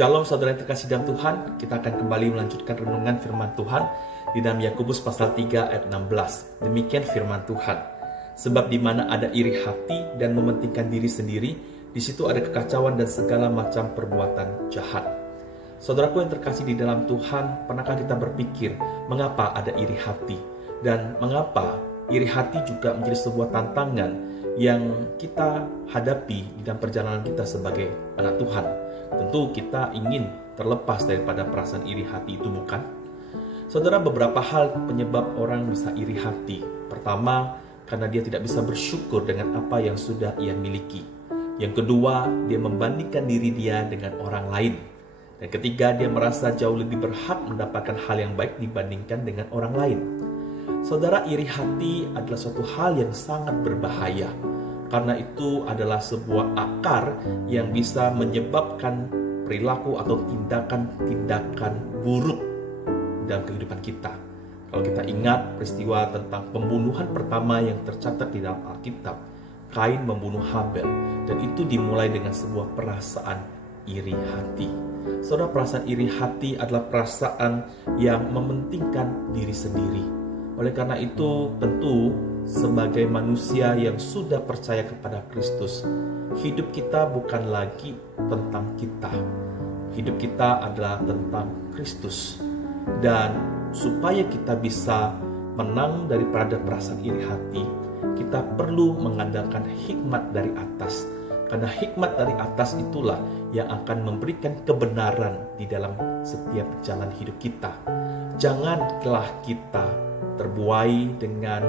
Shalom saudara yang terkasih dalam Tuhan, kita akan kembali melanjutkan renungan firman Tuhan di dalam Yakobus pasal 3 ayat 16. Demikian firman Tuhan. Sebab di mana ada iri hati dan mementingkan diri sendiri, di situ ada kekacauan dan segala macam perbuatan jahat. Saudaraku yang terkasih di dalam Tuhan, pernahkah kita berpikir mengapa ada iri hati? Dan mengapa iri hati juga menjadi sebuah tantangan yang kita hadapi di dalam perjalanan kita sebagai anak Tuhan? Tentu kita ingin terlepas daripada perasaan iri hati itu, bukan? Saudara, beberapa hal penyebab orang bisa iri hati. Pertama, karena dia tidak bisa bersyukur dengan apa yang sudah ia miliki. Yang kedua, dia membandingkan diri dia dengan orang lain. Dan ketiga, dia merasa jauh lebih berhak mendapatkan hal yang baik dibandingkan dengan orang lain. Saudara, iri hati adalah suatu hal yang sangat berbahaya. Karena itu adalah sebuah akar yang bisa menyebabkan perilaku atau tindakan-tindakan buruk dalam kehidupan kita. Kalau kita ingat peristiwa tentang pembunuhan pertama yang tercatat di dalam Alkitab, Kain membunuh Habel, dan itu dimulai dengan sebuah perasaan iri hati. Saudara, perasaan iri hati adalah perasaan yang mementingkan diri sendiri. Oleh karena itu, tentu sebagai manusia yang sudah percaya kepada Kristus, hidup kita bukan lagi tentang kita. Hidup kita adalah tentang Kristus. Dan supaya kita bisa menang daripada perasaan iri hati, kita perlu mengandalkan hikmat dari atas. Karena hikmat dari atas itulah yang akan memberikan kebenaran di dalam setiap jalan hidup kita. Janganlah kita terbuai dengan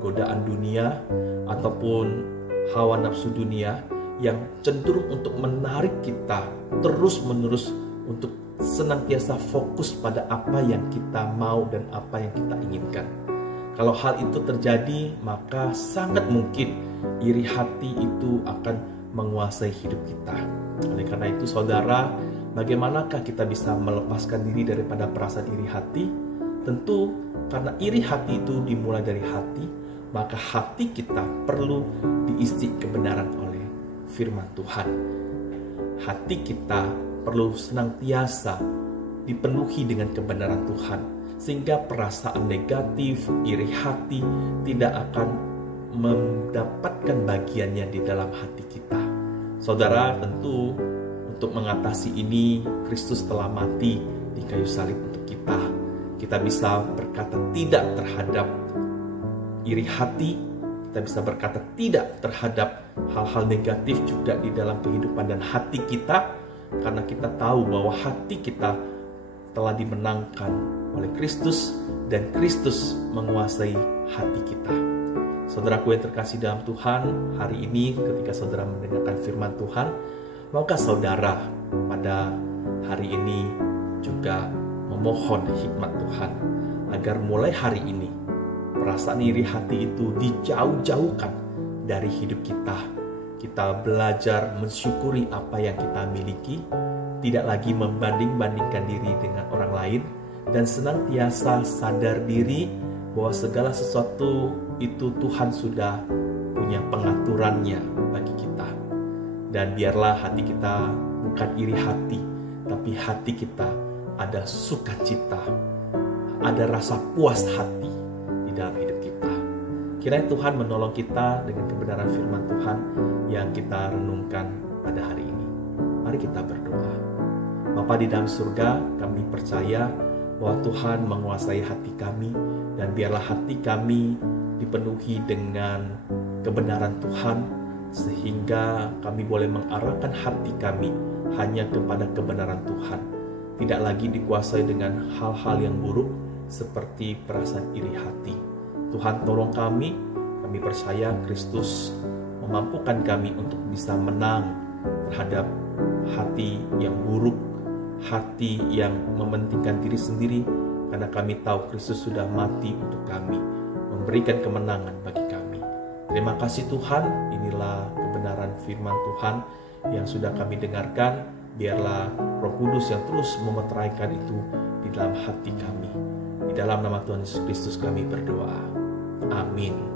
godaan dunia ataupun hawa nafsu dunia yang cenderung untuk menarik kita terus-menerus untuk senantiasa fokus pada apa yang kita mau dan apa yang kita inginkan. Kalau hal itu terjadi, maka sangat mungkin iri hati itu akan menguasai hidup kita. Oleh karena itu, saudara, bagaimanakah kita bisa melepaskan diri daripada perasaan iri hati? Tentu karena iri hati itu dimulai dari hati, maka hati kita perlu diisi kebenaran oleh firman Tuhan. Hati kita perlu senantiasa dipenuhi dengan kebenaran Tuhan, sehingga perasaan negatif, iri hati tidak akan mendapatkan bagiannya di dalam hati kita. Saudara, tentu untuk mengatasi ini, Kristus telah mati di kayu salib untuk kita. Kita bisa berkata tidak terhadap iri hati, kita bisa berkata tidak terhadap hal-hal negatif juga di dalam kehidupan dan hati kita, karena kita tahu bahwa hati kita telah dimenangkan oleh Kristus dan Kristus menguasai hati kita. Saudaraku yang terkasih dalam Tuhan, hari ini ketika saudara mendengarkan firman Tuhan, maukah saudara pada hari ini juga memohon hikmat Tuhan agar mulai hari ini perasaan iri hati itu dijauh-jauhkan dari hidup kita. Kita belajar mensyukuri apa yang kita miliki, tidak lagi membanding-bandingkan diri dengan orang lain, dan senantiasa sadar diri bahwa segala sesuatu itu Tuhan sudah punya pengaturannya bagi kita. Dan biarlah hati kita bukan iri hati, tapi hati kita ada sukacita, ada rasa puas hati di dalam hidup kita. Kiranya Tuhan menolong kita dengan kebenaran firman Tuhan yang kita renungkan pada hari ini. Mari kita berdoa. Bapa di dalam surga, kami percaya bahwa Tuhan menguasai hati kami, dan biarlah hati kami dipenuhi dengan kebenaran Tuhan, sehingga kami boleh mengarahkan hati kami hanya kepada kebenaran Tuhan. Tidak lagi dikuasai dengan hal-hal yang buruk seperti perasaan iri hati. Tuhan, tolong kami percaya Kristus memampukan kami untuk bisa menang terhadap hati yang buruk, hati yang mementingkan diri sendiri, karena kami tahu Kristus sudah mati untuk kami, memberikan kemenangan bagi kami. Terima kasih Tuhan, inilah kebenaran firman Tuhan yang sudah kami dengarkan. Biarlah Roh Kudus yang terus memeteraikan itu di dalam hati kami. Di dalam nama Tuhan Yesus Kristus kami berdoa. Amin.